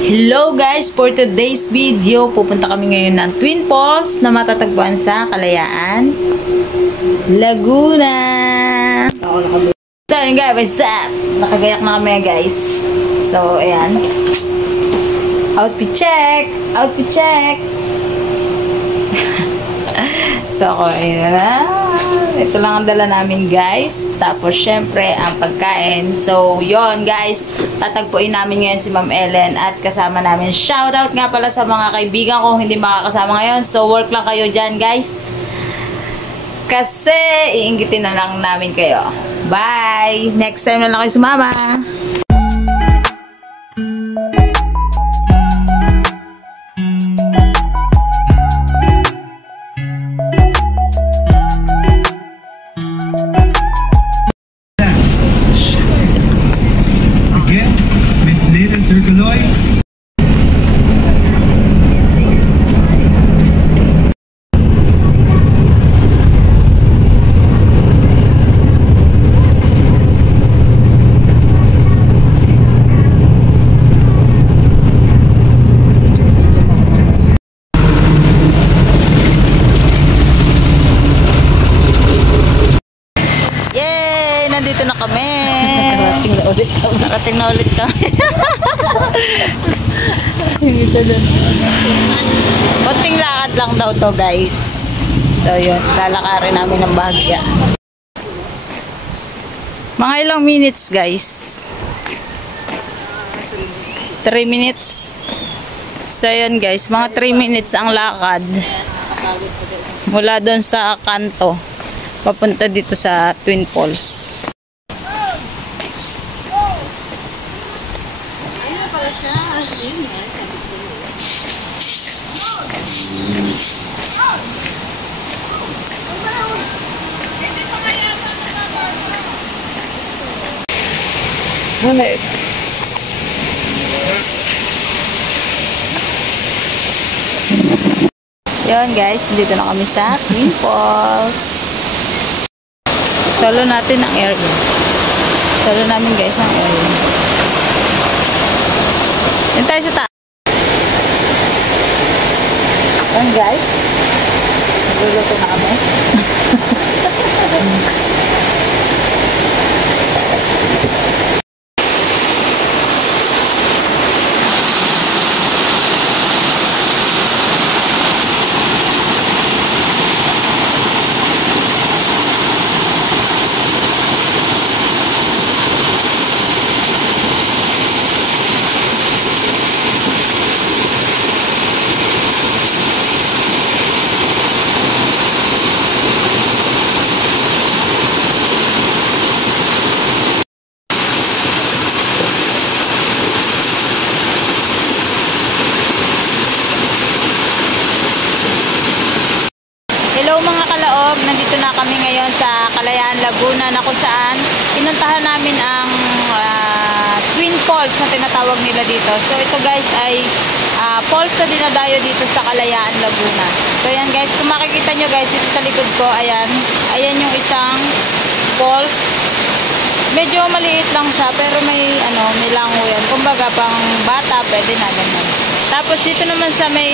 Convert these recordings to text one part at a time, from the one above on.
Hello guys! For today's video, pupunta kami ngayon ng Twin Falls na matatagpuan sa Kalayaan, Laguna. So yun guys, what's up? Nakagayak na kami guys. So ayan. Outfit check! Outfit check! So ako, ayan na. Ito lang ang dala namin guys. Tapos syempre ang pagkain. So yon guys, tatagpuin namin ngayon si Ma'am Ellen at kasama namin. Shoutout nga pala sa mga kaibigan ko hindi makakasama ngayon. So work lang kayo dyan guys. Kasi iinggitin na lang namin kayo. Bye! Next time na lang kayo sumama. Nandito na kami. Narating na ulit kami. Narating na ulit kami. Isa doon. Konting lakad lang daw to guys. So yun, lalakarin namin ng bahagya. Mga ilang minutes guys. 3 minutes. So yun guys, mga 3 minutes ang lakad. Mula doon sa kanto. Papunta dito sa Twin Falls. Yun guys, dito na kami sa Twin Falls. Solo natin ang area. Solo namin guys ang area. Yan tayo sa taas. Yan guys. Nagluluto na kami. Hello mga kalaog, nandito na kami ngayon sa Kalayaan, Laguna na kung saan pinuntahan namin ang Twin Falls na tinatawag nila dito. So ito guys ay falls na dinadayo dito sa Kalayaan, Laguna. So ayan guys, kung makikita nyo guys dito sa likod ko, ayan yung isang falls. Medyo maliit lang siya pero may lango yan. Kumbaga pang bata pwede na ganun. Tapos dito naman sa may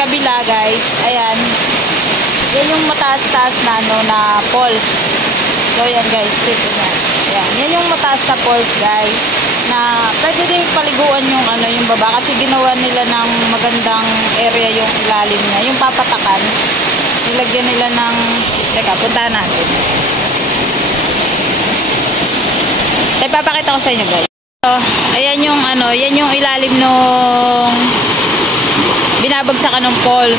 kabila guys, ayan. Yan yung mataas-taas na na falls. So yan guys, dito na. Yan yung mataas na falls guys. Na pwede din paliguan yung yung baba kasi ginawa nila ng magandang area yung ilalim niya, yung papatakan. Nilagyan nila ng puntahan natin. Papakita ko sa inyo guys. So, ayan yung yan yung ilalim nung binabagsakan ng falls.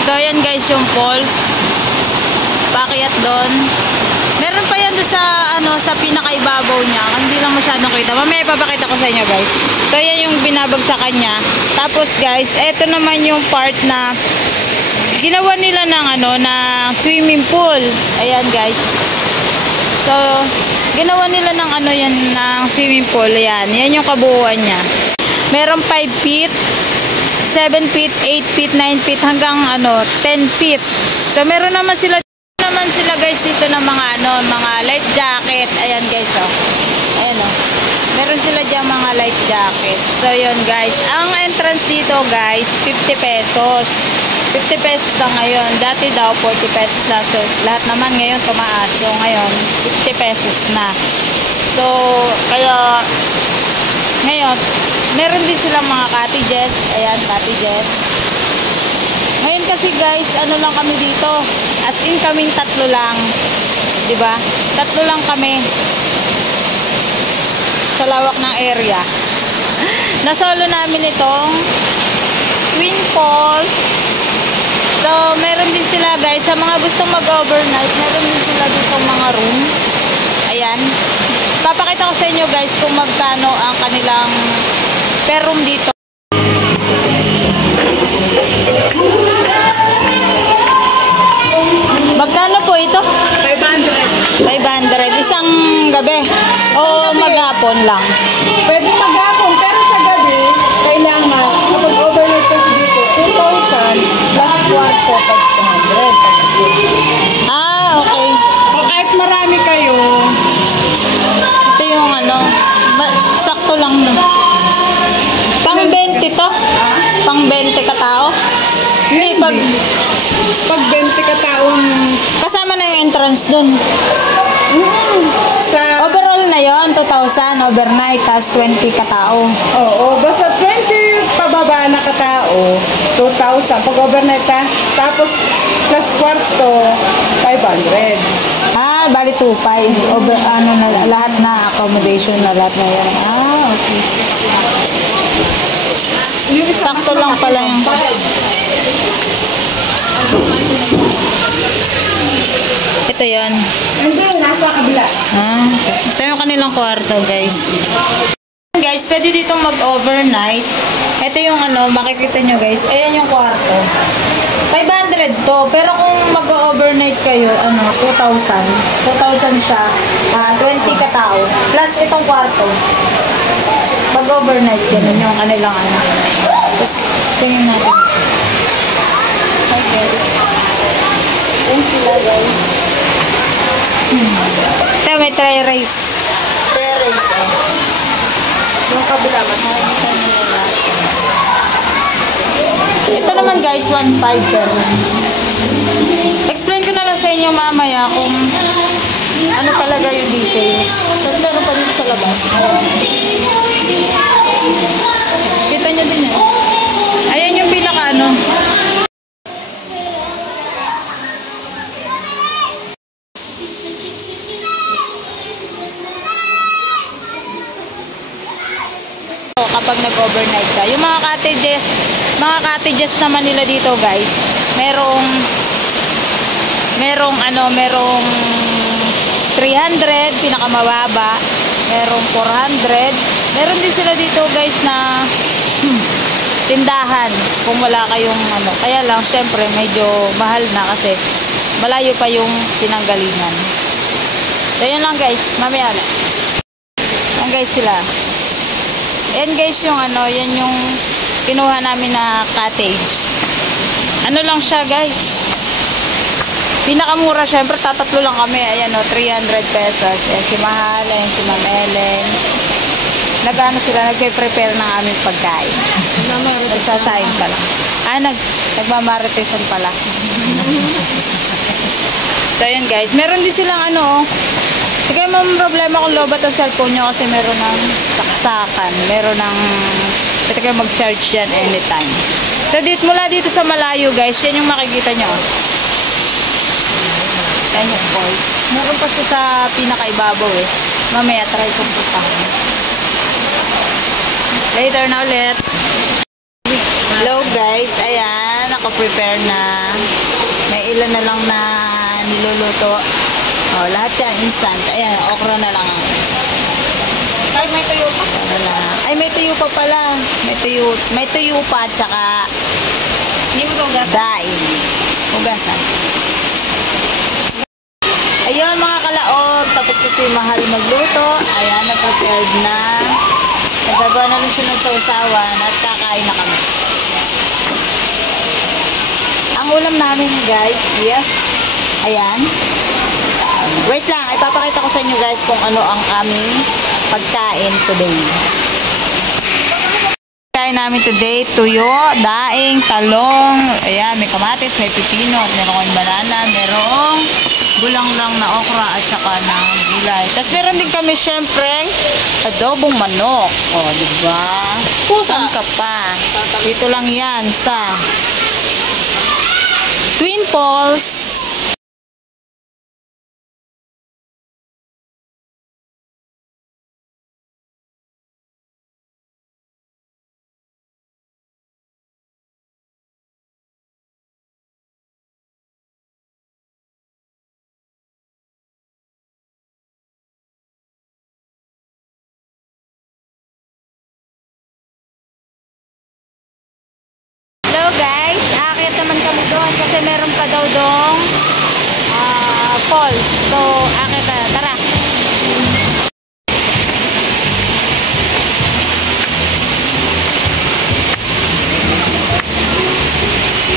So ayan guys yung falls. Pakyat doon. Meron pa yan doon sa sa pinakaibabaw niya. Hindi lang masyadong kita. Mamaya ipapakita ko sa inyo guys. So ayan yung binabagsakan niya. Tapos guys, eto naman yung part na ginawa nila ng ng swimming pool. Ayan guys. So ginawa nila ng yan ng swimming pool. Ayan. Yan yung kabuuan niya. Meron 5 feet. 7 feet, 8 feet, 9 feet hanggang 10 feet. So meron naman sila guys dito ng mga mga life jacket. Ayan guys oh. Ayan oh. Meron sila dyan mga life jacket. So, yun guys. Ang entrance dito guys, 50 pesos. 50 pesos na ngayon. Dati daw 40 pesos na. So, lahat naman ngayon tumaas. So, ngayon, 50 pesos na. So, kaya, ngayon, meron din silang mga cottages. Ayan, cottages. Ngayon kasi guys, ano lang kami dito. As in kaming tatlo lang. Diba? Tatlo lang kami. Sa lawak ng area. Nasolo namin itong Twin Falls. So, meron din sila guys. Sa mga gustong mag-overnight, meron din sila dito mga room. Ayan. Papakita ko sa inyo guys kung magkano ang kanilang per room dito. Magkano po ito? 500. 500. Isang gabi? O maghapon lang? Pwede maghapon, pero sa gabi, kailangan, kapag overnight kasi dito, 2,000 plus kwarto pag 200. Ah, okay. O kahit marami kayo, Ito yung ano, sakto lang na. Pang 20 to? Pang 20 ka tao? Hindi, pag 20 ka taong kasama na yung entrance dun. sa, Overall na yon 2,000 overnight, tapos 20 ka tao. oo, basta 20 pababa na katao, 2,000. Pag overnight ha, tapos plus kwarto, 500. Ah, bali 2,500. Over, ano na, lahat na, accommodation na lahat na yan. Ah, okay. Sakto lang pala yung... Ito yon. Hindi, nasa kabila. Ah, ito yung kanilang kwarto, guys. Guys, pwede ditong mag-overnight. Ito yung ano, makikita nyo guys. Ayan yung kwarto. 500 to. Pero kung mag-overnight kayo, ano, 2,000. 2,000 siya. 20 katao. Plus itong kwarto. Mag-overnight, ganun yung kanilang ano. Tapos, tingin natin. Hi guys. Yan sila guys. Ito, may terrace. Terrace, eh. Yung kabila, Makikita nila lahat. Ito naman guys, 1,500 per room. Explain ko na lang sa inyo mamaya kung ano talaga yung details. Tapos meron pa dito sa labas. Kita nyo din yan. Ayan yung pinaka ano. Kapag nag-overnight ka. Yung mga cottages naman nila dito guys, merong 300, pinakamababa, merong 400. Meron din sila dito guys na tindahan kung wala kayong ano. Kaya lang syempre medyo mahal na kasi malayo pa yung pinanggalingan. So yun lang guys, mamaya na. Yan guys sila. Yan guys yung ano, yan yung kinuha namin na cottage. Ano lang siya guys. Pinakamura syempre, tatatlo lang kami. Ayan o, 300 pesos. Ayan si Mahal, ayan si Ma'am Ellen. Nag-ano sila, nagpe-prepare ng aming pagkain. Nagsasayin pala. Nagmamaritisan pala. So yun guys, meron din silang ano, sige ma'am, problema kung lobat ang cellphone nyo kasi meron ng saksakan, meron ng pwede kayo mag-charge yan anytime. So mula dito sa malayo guys, yan yung makikita nyo. Yan yung falls. Meron pa siya sa pinakaibabaw eh. Mamaya try kong puntahan. Later na ulit. Hello guys, ayan, naka-prepare na. May ilan na lang na niluluto. Oh, lahat yan instant. Ayan, okra na lang. Ay, may tuyo pa. Ay, may tuyo pa pala. May tuyo pa at saka daing. Ugasan. Ayun mga kalaog, tapos kasi Mahal magluto. Ayan, na-prepared na. Nagagawa na lang siya ng sausawan at kakain na kami. Ang ulam namin guys, yes. Ayan. Wait lang, ipapakita ko sa inyo guys kung ano ang aming pagkain today. Kain namin today, tuyo, daing, talong, ayan, may kamatis, may pipino, at merong banana, merong gulang lang na okra at saka ng gulay. Tapos meron din kami syempre adobong manok. O, diba? Saan ka pa? Dito lang yan sa Twin Falls. Hello guys, aakyat naman kami doon kasi meron pa daw doong falls. So, aakyat na. Tara!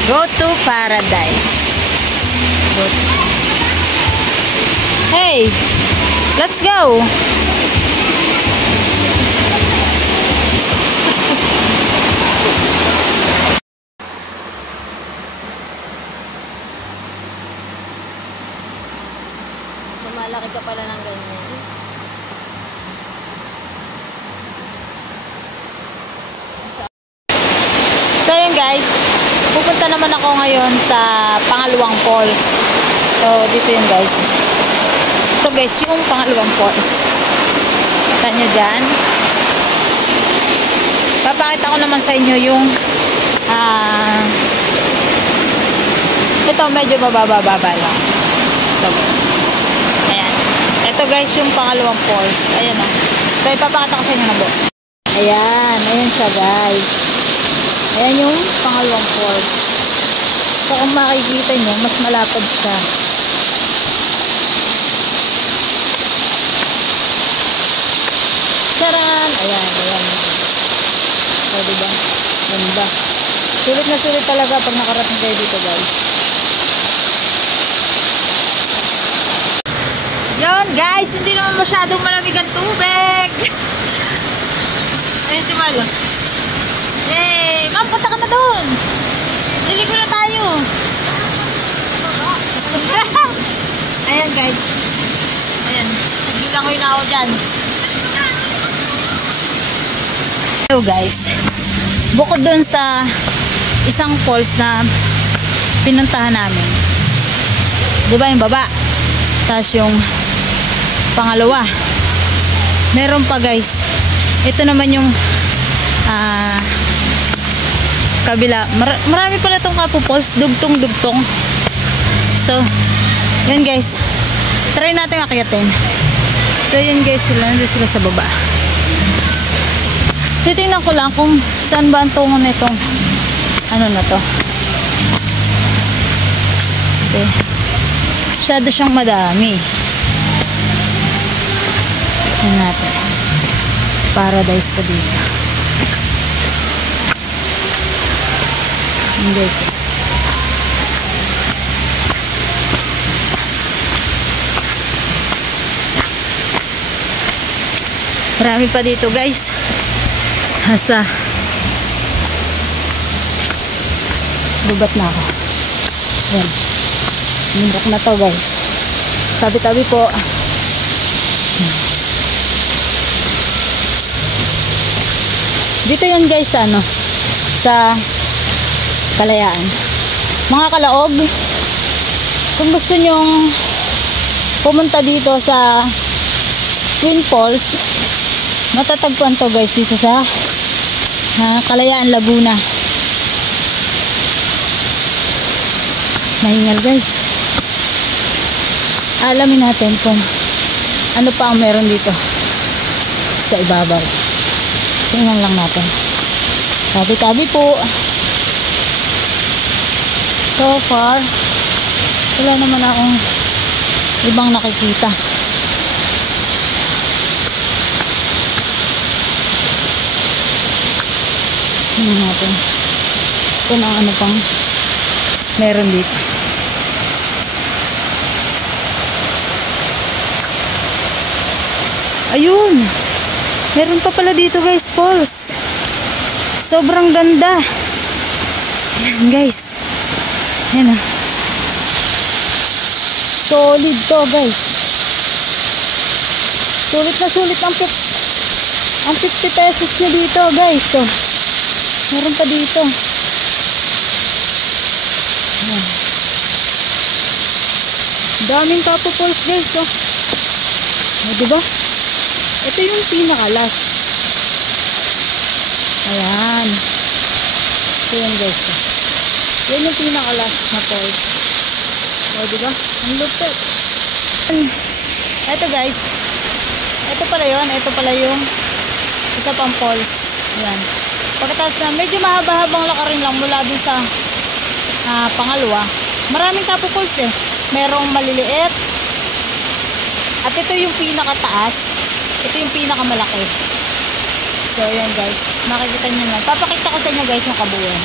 Go to paradise. Go to... Hey! Let's go! Malaki ka pala ng ganyan. So yun guys, pupunta naman ako ngayon sa pangalawang falls. So dito yun guys. So guys, yung pangalawang falls. Kita nyo dyan. Papakita ko naman sa inyo yung ito medyo bababa lang. So, ayan. Ito guys yung pangalawang falls. Ayan o. So ipapakita ko sa inyo na po. Ayan. Ayan siya guys. Ayan yung pangalawang falls. So kung makikita nyo, mas malapad siya. Charan! Ayan. Ayan. So diba? Ganda. Sulit na sulit talaga pag nakarating kayo dito guys. Yun guys, hindi naman masyadong malamig ang tubig. Ayun si Malo. Yay! Ma'am, punta ka na doon. Liligo na tayo. Ayan guys. Ayan. Nagbilangoy na ako dyan. Hello guys. Bukod doon sa isang falls na pinuntahan namin. Diba yung baba? Tapos yung pangalawa, meron pa guys. Ito naman yung kabila. Marami pala itong kapupos, dugtong-dugtong. So yun guys, try natin akyatin. So yun guys, nandun sila sa baba. Titingnan ko lang kung saan ba ang tungo na itong ano na to. Kasi masyado siyang madami. Tingnan natin. Paradise pa dito. Yun guys. Marami pa dito guys. Hasa. Bubat na ako. Ayan. Nindok na to guys. Tabi-tabi po. Dito yun guys ano, sa Kalayaan. Mga kalaog, kung gusto nyong pumunta dito sa Twin Falls, matatagpuan to guys dito sa Kalayaan, Laguna. Mahingal guys. Alamin natin kung ano pa ang meron dito sa ibabaw. Tingnan lang natin. Tabi-tabi po. So far, wala naman akong ibang nakikita. Tingnan natin kung ano pang meron dito. Ayun! Meron pa pala dito guys, falls. Sobrang ganda. Yan guys. Yan ah. Solid to guys. Sulit na sulit ang 50 pesos nyo dito guys. So, meron pa dito. Yan. Daming Papo Falls guys. Oh. Diba? Ito yung pinaka-last. Ayan. Ito yun guys. Yan yung pinaka-last na falls. O, diba? Ang lupit. Ito guys. Ito pala yun. Ito pala yung isa pang falls. Ayan. Pagkatapos na, medyo mahaba-habang lakarin lang mula dun sa pangalawa. Maraming Papo Falls eh. Merong maliliit. At ito yung pinakataas. Ito yung pinakamalaki. So, ayan guys. Makikita nyo na. Papakita ko sa inyo guys yung kabuuan.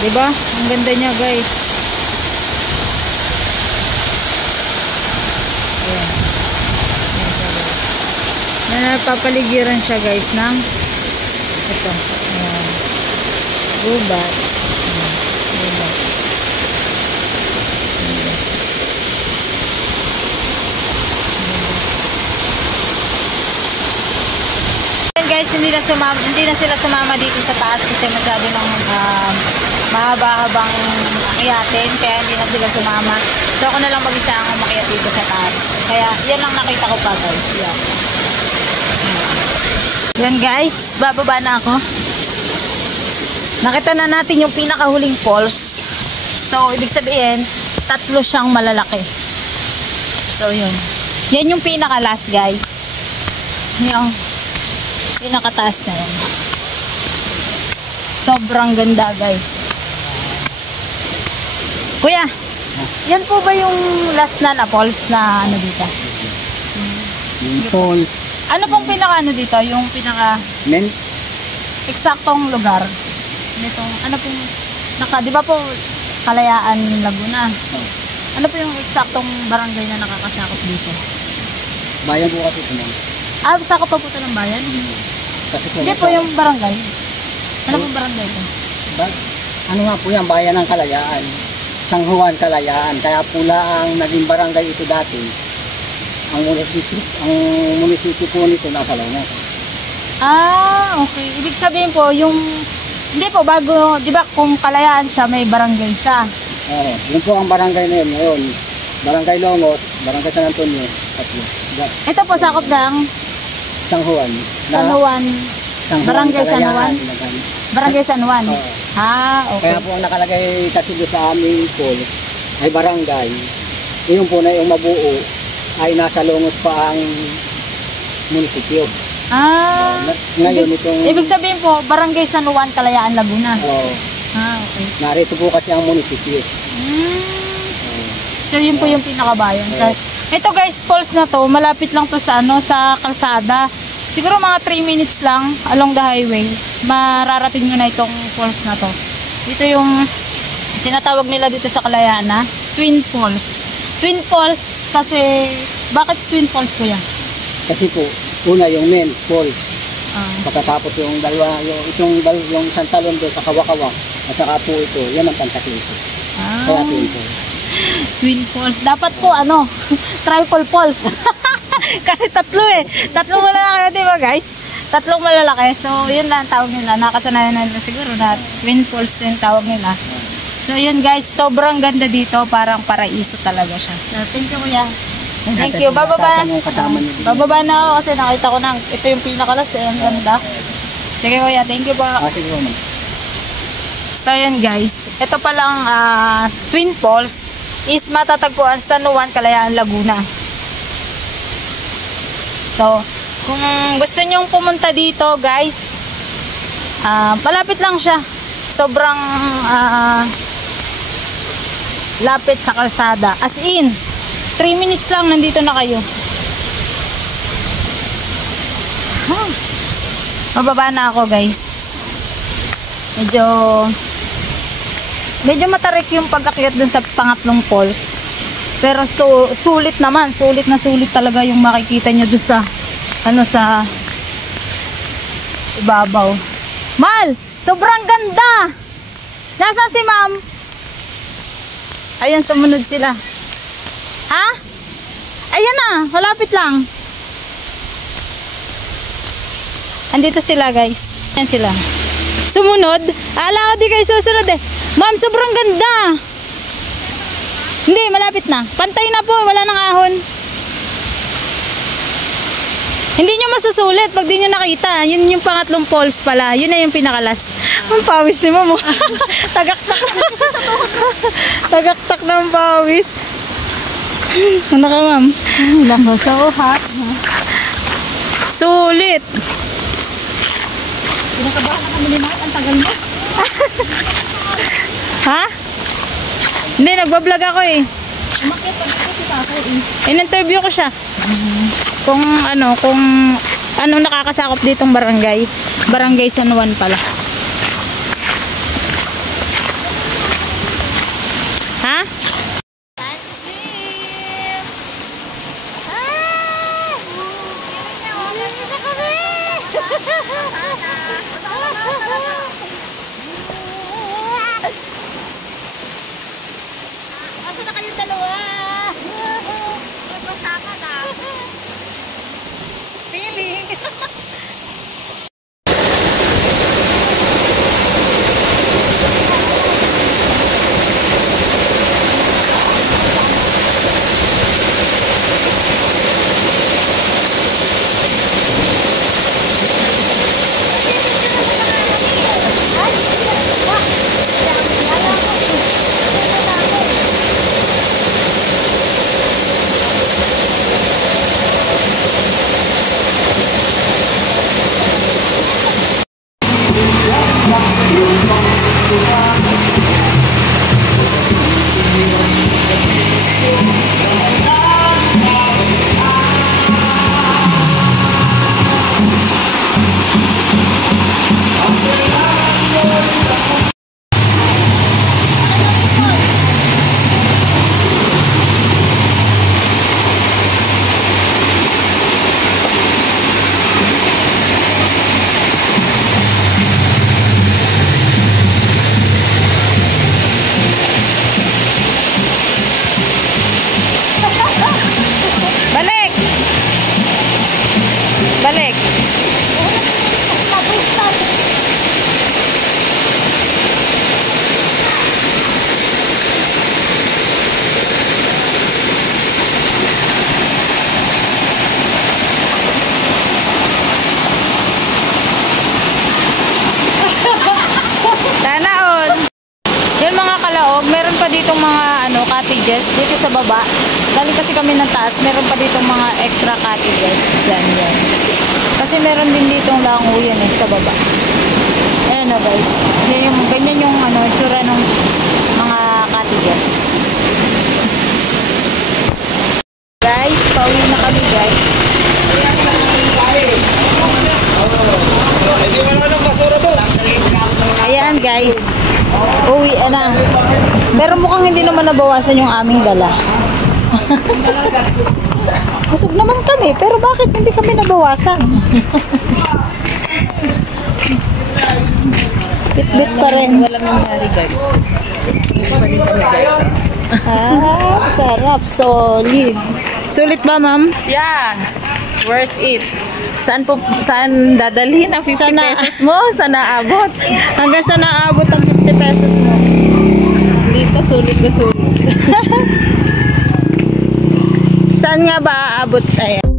Diba? Ang ganda niya guys. Ayan. Ayan siya guys. Napapaligiran siya guys ng ito. Ayan. Gubat. Ayan. Gubat. Ayan guys, hindi na sila sumama dito sa taas kasi masyado ng mahaba-habang akyatin, kaya hindi na sila sumama. So ako na lang mag-isa ang umakyat dito sa taas. Kaya yan lang nakita ko pa guys. Yan. Yan guys, bababa na ako. Nakita na natin yung pinakahuling falls. So ibig sabihin, 3 siyang malalaki. So yun. Yan yung pinaka-last guys. Yung pinakataas na yan. Sobrang ganda guys. Kuya, yan po ba yung last na falls na ano dito? Yung falls. Ano pong pinaka ano dito? Yung pinaka Men? eksaktong lugar? Nitong, ano pong, di ba po Kalayaan, Laguna? Ano po yung eksaktong barangay na nakakasakop dito? Bayan po kasi ito man. Sakop pa po ito ng bayan? Kasi po, Hindi po yung barangay. Ano pong barangay ito? ano nga po yan, bayan ng Kalayaan. San Juan, Kalayaan. Kaya pula ang naging barangay ito dati. Ang munisipyo po nito nasa Longo. Okay. Ibig sabihin po, yung, hindi po, bago, di ba kung Kalayaan siya, may barangay siya. Oo, yun po ang barangay na yun ngayon. Barangay Longos, Barangay San Antonio, tatlo. Ito po, sakop ng San Juan. San Juan. Barangay San Juan? Barangay San Juan. Oo. Okay. Kaya po ang nakalagay kasi doon sa aming pool ay barangay. Yun po na yung mabuo ay nasa Longos pa ang munisipyo. Ngayon Ibig sabihin po, Barangay San Juan, Kalayaan, Laguna. Oo. Okay. Narito po kasi ang munisipyo. So yun po yung pinakabayan. Ito guys, falls na to, malapit lang to sa sa kalsada. Siguro mga 3 minutes lang along the highway. Mararating nyo na itong falls na to. Ito yung tinatawag nila dito sa Kalayaan na Twin Falls. Twin Falls kasi, bakit Twin Falls kuya? Kasi po, una yung main falls. Pagkatapos yung dalawa, yung isang talon doon sa Kawakawa at saka po ito, yan ang Pantaklito. Kaya Twin Falls. Twin Falls. Dapat po Triple Falls. Kasi tatlo Tatlong malalaki, di ba guys? Tatlong malalaki. So, yun lang tawag nila. Nakasanayan na nila siguro na Twin Falls din tawag nila. So, yun guys. Sobrang ganda dito. Parang paraiso talaga siya. So, thank you kuya. Thank you. Bababa. Bababa na ako kasi nakita ko na ito yung pinakalas. Ang ganda. Sige kuya. Thank you po. Sige po. So, yun guys. Ito palang Twin Falls is matatagpuan sa San Juan, Kalayaan, Laguna. So, kung gusto nyong pumunta dito, guys, malapit lang siya. Sobrang lapit sa kalsada. As in, 3 minutes lang, nandito na kayo. Mababa na ako, guys. Medyo matarik yung pag-akyat dun sa pangatlong falls. Pero sulit naman, sulit na sulit talaga yung makikita nyo dun sa sa ibabaw. Mal, sobrang ganda. Nasa si ma'am? Ayan, sumunod sila. Ha? Ayan na, malapit lang. Andito sila, guys. Ayan sila. Sumunod? Ala ko di kayo susunod eh. Ma'am, sobrang ganda. Hindi, malapit na. Pantay na po, wala nang ahon. Hindi nyo masusulit pag di nyo nakita. Yun yung pangatlong falls pala. Yun na yung pinakalas. Ang pawis ni ma'am. Tagaktak. Tagaktak ng pawis. Ano ka, ma'am? Nako, sa uhas. Sulit. Pinakabahan na kami ni Mark, ang tagal mo. Ha? Hindi, nagbablog ako eh. Umakyat pag ito sa ako eh. In-interview ko siya. Kung nakakasakop ditong barangay. Barangay San Juan pala. Ha? Asa na kayong dalawa? Magbasama na. Feeling. Balik! Balik! Sana all. Yun mga kalaog, meron pa ditong mga cottages dito sa baba. Galing kasi kami ng taas, meron pa ditong mga extra cottages. Yan. Kasi meron din ditong languyan sa baba. Ayan na guys. Ganyan yung itsura ng mga cottages. Guys, pauwi na kami guys. Ayan guys. Uwi na. Pero mukhang hindi naman nabawasan yung aming dala. Busog naman kami, pero bakit hindi kami nabawasan? Bit-bit pa rin. Walang nangyari guys. Sarap. Solid. Sulit ba, ma'am? Yeah. Worth it. Saan dadalhin ang 50 pesos mo? Saan naabot? Hanggang sa naabot ang 50 pesos mo. Dito, sulit na sulit. Saan nga ba aabot? Ayan.